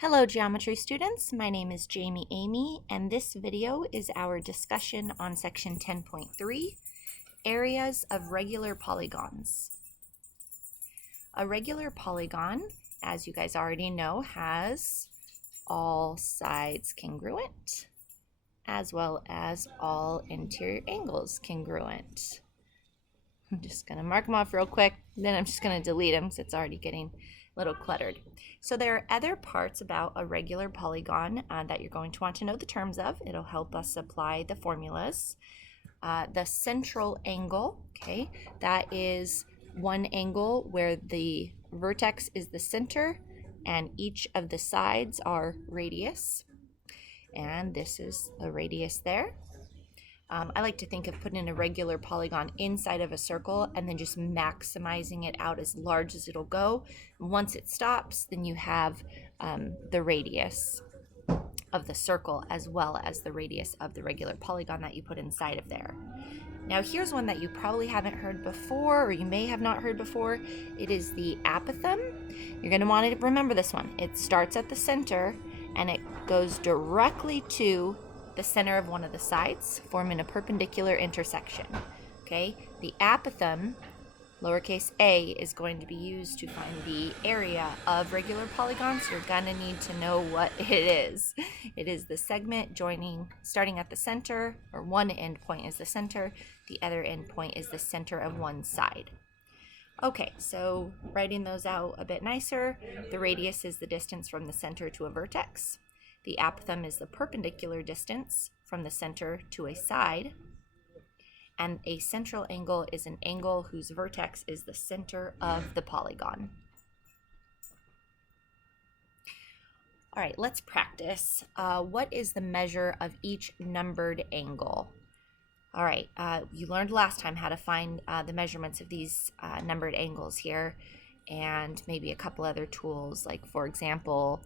Hello geometry students, my name is Jami Emigh, and this video is our discussion on section 10.3, areas of regular polygons. A regular polygon, as you guys already know, has all sides congruent, as well as all interior angles congruent. I'm just going to mark them off real quick, then I'm just going to delete them because it's already getting a little cluttered. So there are other parts about a regular polygon that you're going to want to know the terms of. It'll help us apply the formulas. The central angle, okay, that is one angle where the vertex is the center and each of the sides are radius. And this is a radius there. I like to think of putting a regular polygon inside of a circle and then just maximizing it out as large as it'll go. Once it stops, then you have the radius of the circle as well as the radius of the regular polygon that you put inside of there. Now here's one that you probably haven't heard before, or you may have not heard before. It is the apothem. You're going to want to remember this one. It starts at the center and it goes directly to the center of one of the sides, forming a perpendicular intersection. Okay, the apothem, lowercase a, is going to be used to find the area of regular polygons. You're gonna need to know what it is. It is the segment starting at the center, or one end point is the center, the other end point is the center of one side. Okay, so writing those out a bit nicer, the radius is the distance from the center to a vertex. The apothem is the perpendicular distance from the center to a side, and a central angle is an angle whose vertex is the center of the polygon. All right, let's practice. What is the measure of each numbered angle? All right, you learned last time how to find the measurements of these numbered angles here, and maybe a couple other tools, like for example,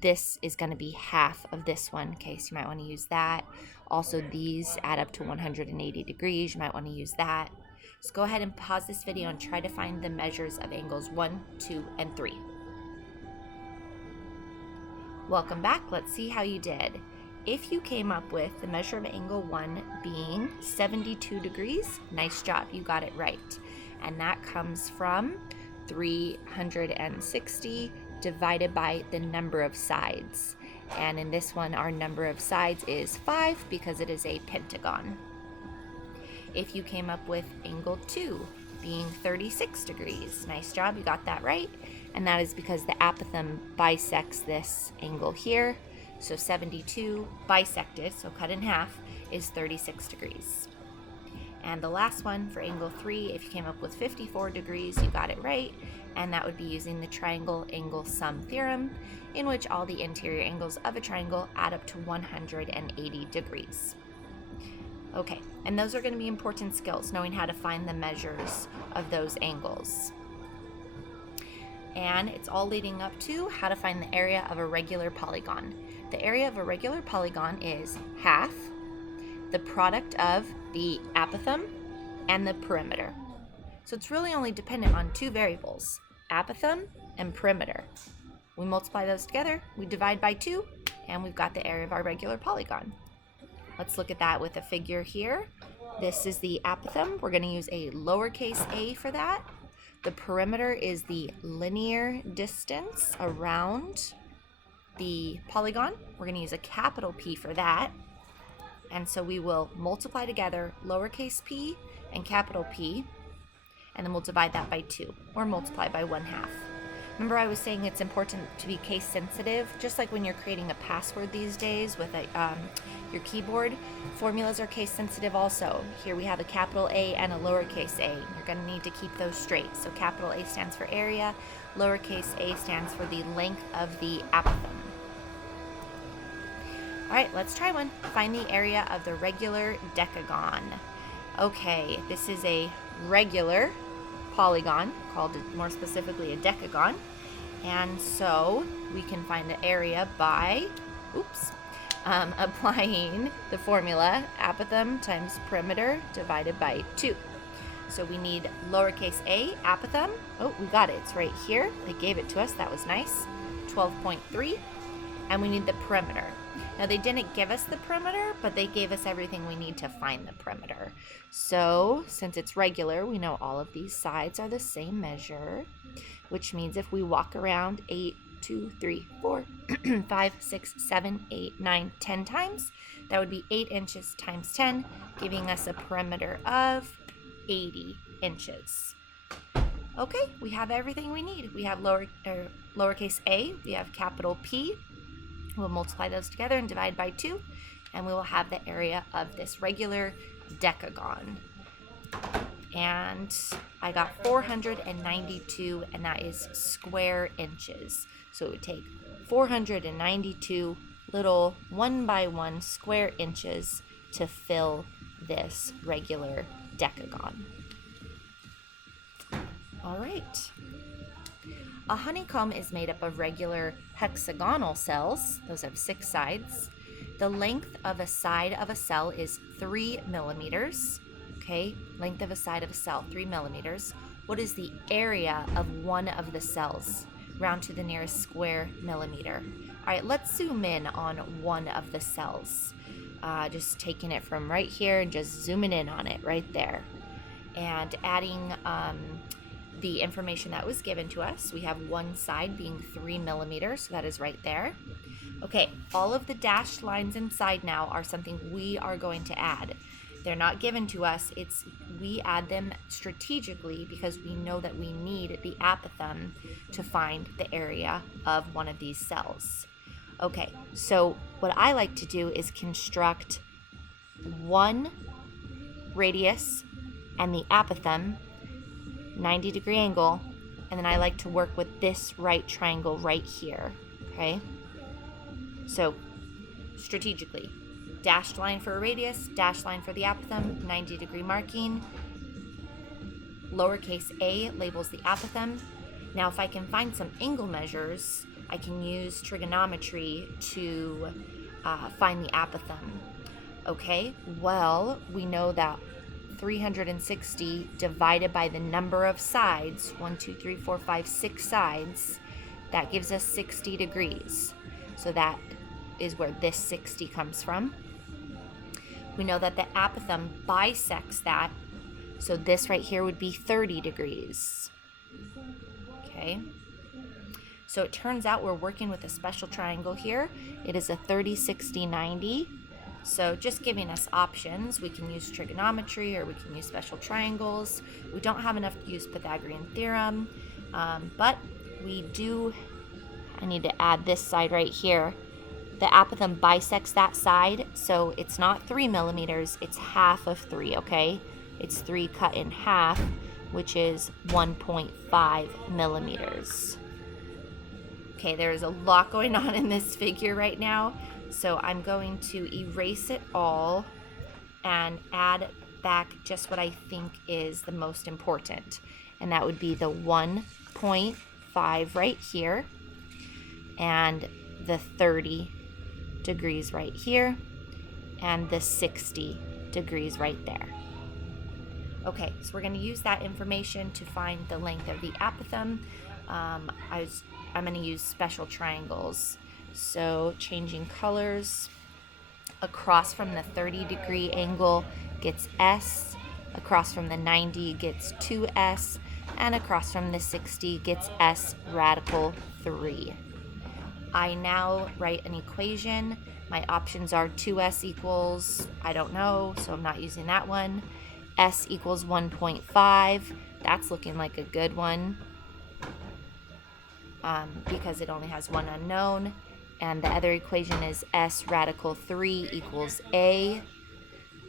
this is going to be half of this one, okay, so you might want to use that. Also, these add up to 180 degrees, you might want to use that. So go ahead and pause this video and try to find the measures of angles 1, 2, and 3. Welcome back, let's see how you did. If you came up with the measure of angle 1 being 72 degrees, nice job, you got it right. And that comes from 360 divided by the number of sides. And in this one, our number of sides is 5 because it is a pentagon. If you came up with angle 2 being 36 degrees, nice job, you got that right. And that is because the apothem bisects this angle here. So 72 bisected, so cut in half, is 36 degrees. And the last one for angle 3, if you came up with 54 degrees, you got it right. And that would be using the triangle angle sum theorem, in which all the interior angles of a triangle add up to 180 degrees. Okay, and those are going to be important skills, knowing how to find the measures of those angles. And it's all leading up to how to find the area of a regular polygon. The area of a regular polygon is half the product of the apothem and the perimeter. So it's really only dependent on two variables, apothem and perimeter. We multiply those together, we divide by 2, and we've got the area of our regular polygon. Let's look at that with a figure here. This is the apothem. We're going to use a lowercase a for that. The perimeter is the linear distance around the polygon. We're going to use a capital P for that. And so we will multiply together lowercase p and capital P, and then we'll divide that by 2, or multiply by 1/2. Remember, I was saying it's important to be case sensitive, just like when you're creating a password these days with your keyboard. Formulas are case sensitive also. Here we have a capital A and a lowercase a. You're going to need to keep those straight. So capital A stands for area, lowercase a stands for the length of the apothem. All right, let's try one. Find the area of the regular decagon. Okay, this is a regular polygon, called more specifically a decagon. And so we can find the area by, applying the formula apothem times perimeter divided by 2. So we need lowercase a, apothem. Oh, we got it. It's right here. They gave it to us. That was nice. 12.3, and we need the perimeter. Now they didn't give us the perimeter, but they gave us everything we need to find the perimeter. So since it's regular, we know all of these sides are the same measure, which means if we walk around 8, 2, 3, 4, 5, 6, 7, 8, 9, 10 times, that would be 8 inches times 10, giving us a perimeter of 80 inches. Okay, we have everything we need. We have lowercase a, we have capital P. We'll multiply those together and divide by 2, and we will have the area of this regular decagon. And I got 492, and that is square inches. So it would take 492 little 1 by 1 square inches to fill this regular decagon. All right. A honeycomb is made up of regular hexagonal cells. Those have 6 sides. The length of a side of a cell is 3 millimeters. Okay, length of a side of a cell, 3 millimeters. What is the area of one of the cells? Round to the nearest square millimeter. All right, let's zoom in on one of the cells. Just taking it from right here and just zooming in on it right there. And adding the information that was given to us. We have one side being 3 millimeters, so that is right there. Okay, all of the dashed lines inside now are something we are going to add. They're not given to us, we add them strategically because we know that we need the apothem to find the area of one of these cells. Okay, so what I like to do is construct one radius and the apothem, 90-degree angle, and then I like to work with this right triangle right here, okay? So, strategically, dashed line for a radius, dashed line for the apothem, 90-degree marking. Lowercase a labels the apothem. Now, if I can find some angle measures, I can use trigonometry to find the apothem. Okay, well, we know that 360 divided by the number of sides, 1, 2, 3, 4, 5, 6 sides, that gives us 60 degrees. So that is where this 60 comes from. We know that the apothem bisects that, so this right here would be 30 degrees. Okay, so it turns out we're working with a special triangle here. It is a 30, 60, 90. So just giving us options, we can use trigonometry or we can use special triangles. We don't have enough to use Pythagorean theorem, but we do, I need to add this side right here. The apothem bisects that side, so it's not 3 millimeters, it's half of 3, okay? It's 3 cut in half, which is 1.5 millimeters. Okay, there's a lot going on in this figure right now. So I'm going to erase it all and add back just what I think is the most important. And that would be the 1.5 right here and the 30 degrees right here and the 60 degrees right there. Okay, so we're going to use that information to find the length of the apothem. I'm going to use special triangles. So changing colors, across from the 30-degree angle gets S, across from the 90 gets 2S, and across from the 60 gets S radical 3. I now write an equation. My options are 2S equals, I don't know, so I'm not using that one. S equals 1.5. That's looking like a good one because it only has one unknown. And the other equation is S radical 3 equals A,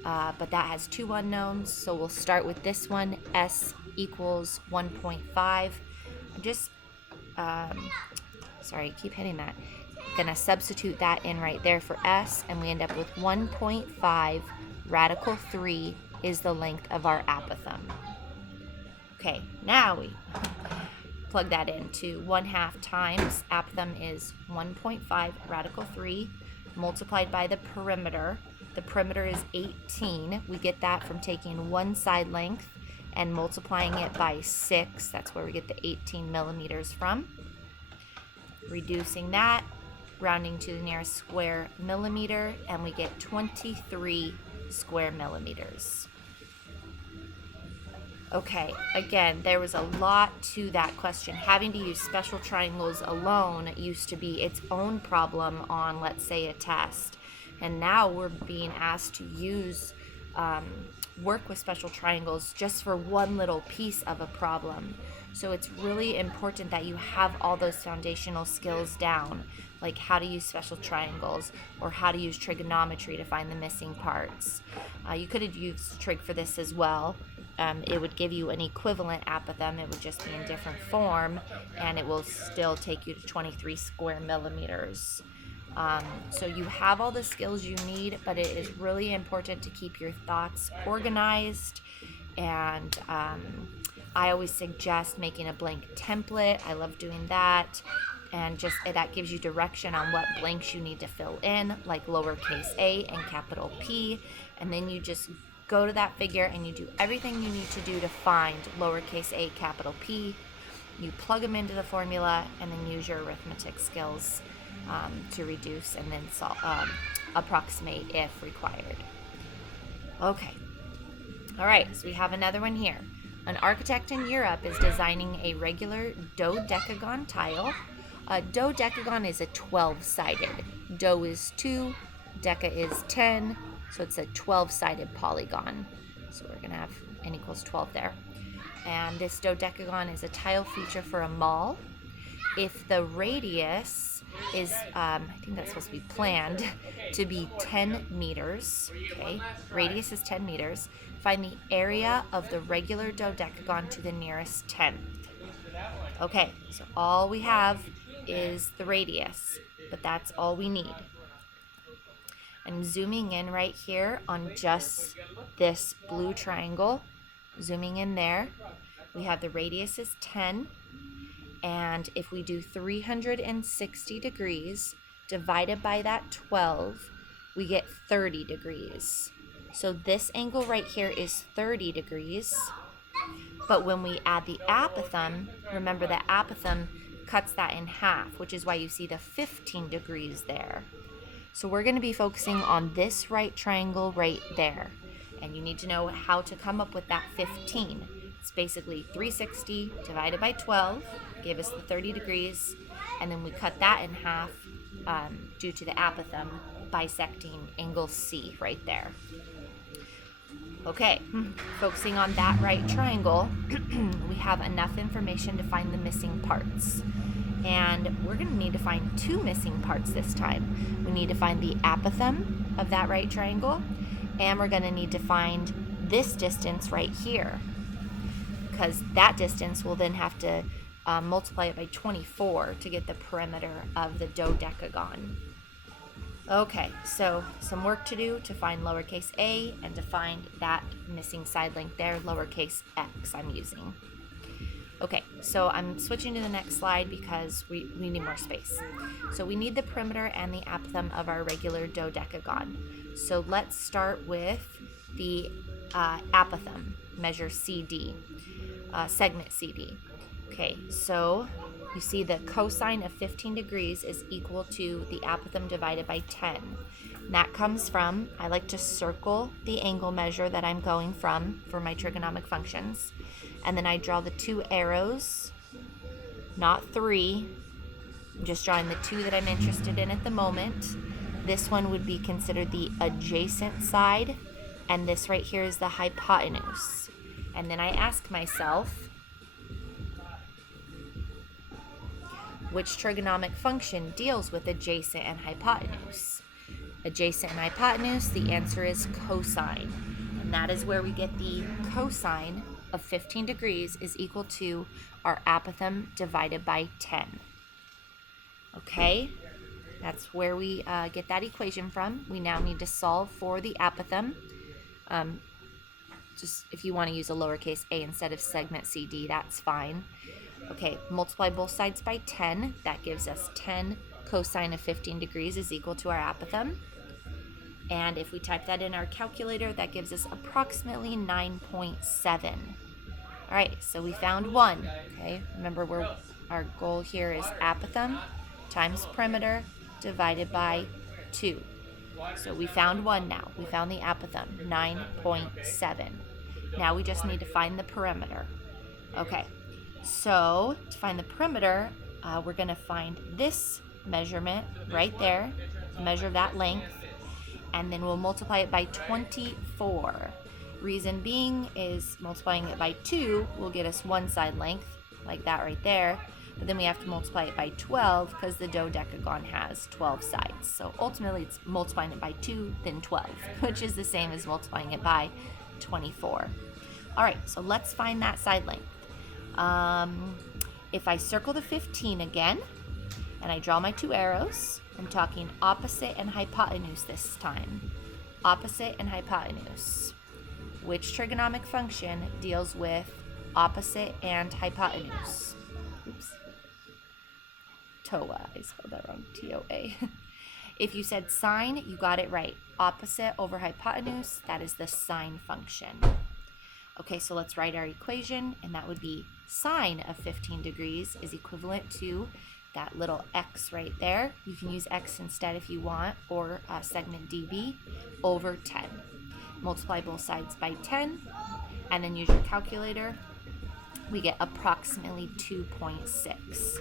but that has 2 unknowns, so we'll start with this one, S equals 1.5. I'm just, sorry, keep hitting that. Gonna substitute that in right there for S, and we end up with 1.5 radical 3 is the length of our apothem. Okay, now we plug that into 1/2 times apothem is 1.5 radical 3 multiplied by the perimeter. The perimeter is 18. We get that from taking one side length and multiplying it by 6. That's where we get the 18 millimeters from. Reducing that, rounding to the nearest square millimeter, and we get 23 square millimeters. Okay, again, there was a lot to that question. Having to use special triangles alone used to be its own problem on, let's say, a test. And now we're being asked to use, work with special triangles just for one little piece of a problem. So it's really important that you have all those foundational skills down, like how to use special triangles or how to use trigonometry to find the missing parts. You could have used trig for this as well. It would give you an equivalent apothem. It would just be in different form, and it will still take you to 23 square millimeters. So you have all the skills you need, but it is really important to keep your thoughts organized. And I always suggest making a blank template. I love doing that. And just that gives you direction on what blanks you need to fill in, like lowercase a and capital P. And then you just go to that figure and you do everything you need to do to find lowercase a, capital P. You plug them into the formula and then use your arithmetic skills to reduce and then approximate if required. Okay. All right, so we have another one here. An architect in Europe is designing a regular Dodecagon tile. A Dodecagon is a 12-sided. Do is 2, deca is 10, so it's a 12-sided polygon. So we're going to have n equals 12 there. And this Dodecagon is a tile feature for a mall. If the radius is, I think that's supposed to be planned to be 10 meters, okay? Radius is 10 meters. Find the area of the regular Dodecagon to the nearest 10th. Okay, so all we have is the radius, but that's all we need. I'm zooming in right here on just this blue triangle. Zooming in there. We have the radius is 10. And if we do 360 degrees divided by that 12, we get 30 degrees. So this angle right here is 30 degrees. But when we add the apothem, remember the apothem cuts that in half, which is why you see the 15 degrees there. So we're going to be focusing on this right triangle right there. And you need to know how to come up with that 15. It's basically 360 divided by 12, gave us the 30 degrees, and then we cut that in half due to the apothem bisecting angle C right there. Okay, focusing on that right triangle, we have enough information to find the missing parts. And we're going to need to find two missing parts this time. We need to find the apothem of that right triangle, and we're going to need to find this distance right here, because that distance will then have to multiply it by 24 to get the perimeter of the dodecagon. Okay, so some work to do to find lowercase a and to find that missing side length there, lowercase x I'm using. Okay, so I'm switching to the next slide because we need more space. So we need the perimeter and the apothem of our regular dodecagon. So let's start with the apothem, measure CD, segment CD. Okay, so you see the cosine of 15 degrees is equal to the apothem divided by 10. And that comes from, I like to circle the angle measure that I'm going from for my trigonomic functions. And then I draw the two arrows, not three. I'm just drawing the two that I'm interested in at the moment. This one would be considered the adjacent side, and this right here is the hypotenuse. And then I ask myself, which trigonomic function deals with adjacent and hypotenuse? Adjacent and hypotenuse, the answer is cosine. And that is where we get the cosine of 15 degrees is equal to our apothem divided by 10. Okay, that's where we get that equation from. We now need to solve for the apothem. Just if you want to use a lowercase a instead of segment CD, that's fine. Okay, multiply both sides by 10. That gives us 10 cosine of 15 degrees is equal to our apothem. And if we type that in our calculator, that gives us approximately 9.7. All right, so we found one. Okay, remember our goal here is apothem times perimeter divided by 2. So we found 1 now. We found the apothem, 9.7. Now we just need to find the perimeter. Okay, so to find the perimeter, we're going to find this measurement right there, the measure of that length, and then we'll multiply it by 24. Reason being is multiplying it by 2 will get us one side length, like that right there, but then we have to multiply it by 12 because the dodecagon has 12 sides. So ultimately it's multiplying it by 2, then 12, which is the same as multiplying it by 24. All right, so let's find that side length. If I circle the 15 again, and I draw my 2 arrows, I'm talking opposite and hypotenuse this time. Opposite and hypotenuse. Which trigonomic function deals with opposite and hypotenuse? Oops. TOA, I spelled that wrong, T-O-A. If you said sine, you got it right. Opposite over hypotenuse, that is the sine function. Okay, so let's write our equation, and that would be sine of 15 degrees is equivalent to that little x right there. You can use x instead if you want, or segment dB over 10. Multiply both sides by 10, and then use your calculator. We get approximately 2.6.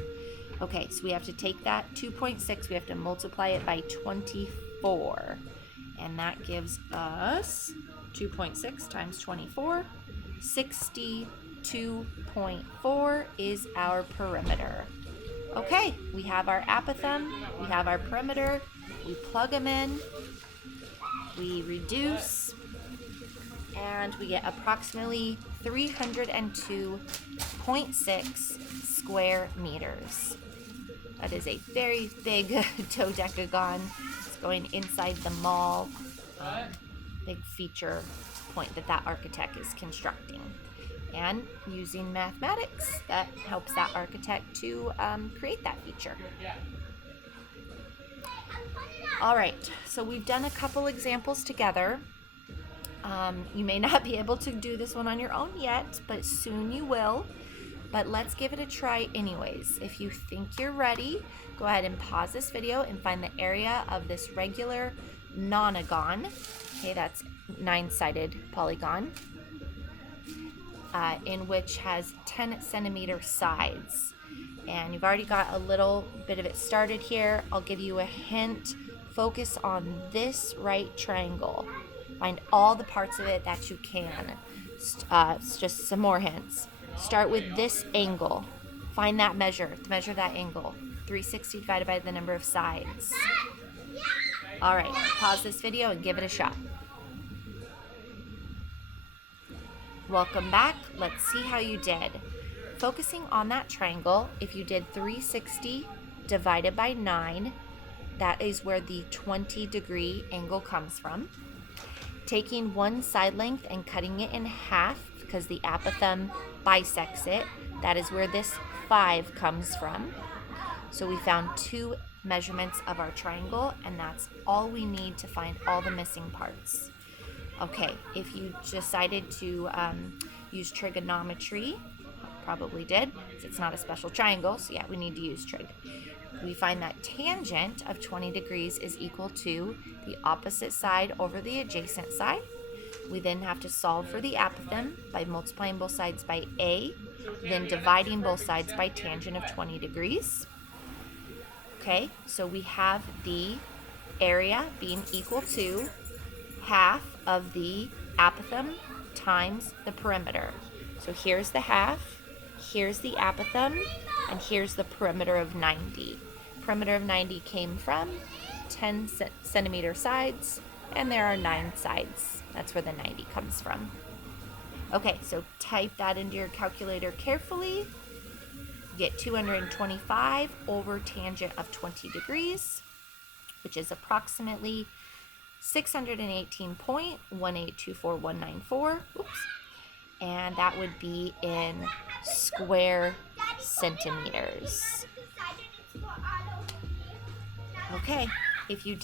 Okay, so we have to take that 2.6, we have to multiply it by 24, and that gives us 2.6 times 24, 62.4 is our perimeter. Okay, we have our apothem, we have our perimeter, we plug them in, we reduce, and we get approximately 302.6 square meters. That is a very big dodecagon. It's going inside the mall. Big feature point that architect is constructing. And using mathematics, that helps that architect to create that feature. All right, so we've done a couple examples together. You may not be able to do this one on your own yet, but soon you will. But let's give it a try anyways. If you think you're ready, go ahead and pause this video and find the area of this regular nonagon. Okay, that's 9-sided polygon, in which has 10 centimeter sides. And you've already got a little bit of it started here. I'll give you a hint. Focus on this right triangle. Find all the parts of it that you can. It's just some more hints. Start with this angle. Find that measure that angle. 360 divided by the number of sides. All right, pause this video and give it a shot. Welcome back. Let's see how you did. Focusing on that triangle, if you did 360 divided by 9, that is where the 20-degree angle comes from. Taking one side length and cutting it in half because the apothem bisects it, that is where this 5 comes from. So we found 2 measurements of our triangle, and that's all we need to find all the missing parts. Okay, if you decided to use trigonometry, probably did, because it's not a special triangle, so yeah, we need to use trig. We find that tangent of 20 degrees is equal to the opposite side over the adjacent side. We then have to solve for the apothem by multiplying both sides by a, then dividing both sides by tangent of 20 degrees. Okay, so we have the area being equal to half of the apothem times the perimeter. So here's the half, here's the apothem, and here's the perimeter of 90. Perimeter of 90 came from 10 centimeter sides, and there are 9 sides. That's where the 90 comes from. Okay, so type that into your calculator carefully. You get 225 over tangent of 20 degrees, which is approximately 618.1824194. Oops. And that would be in square centimeters. Okay, if you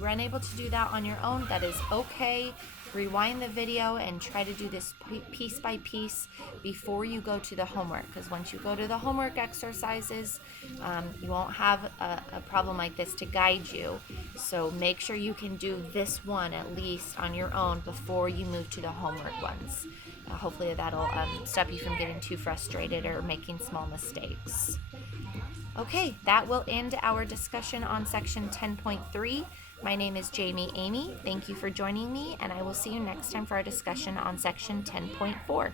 were unable to do that on your own, that is okay. rewind the video and try to do this piece by piece before you go to the homework, because once you go to the homework exercises, you won't have a problem like this to guide you. So make sure you can do this one at least on your own before you move to the homework ones. Hopefully that'll stop you from getting too frustrated or making small mistakes. Okay, that will end our discussion on section 10.3. My name is Jami Emigh. Thank you for joining me, and I will see you next time for our discussion on section 10.4.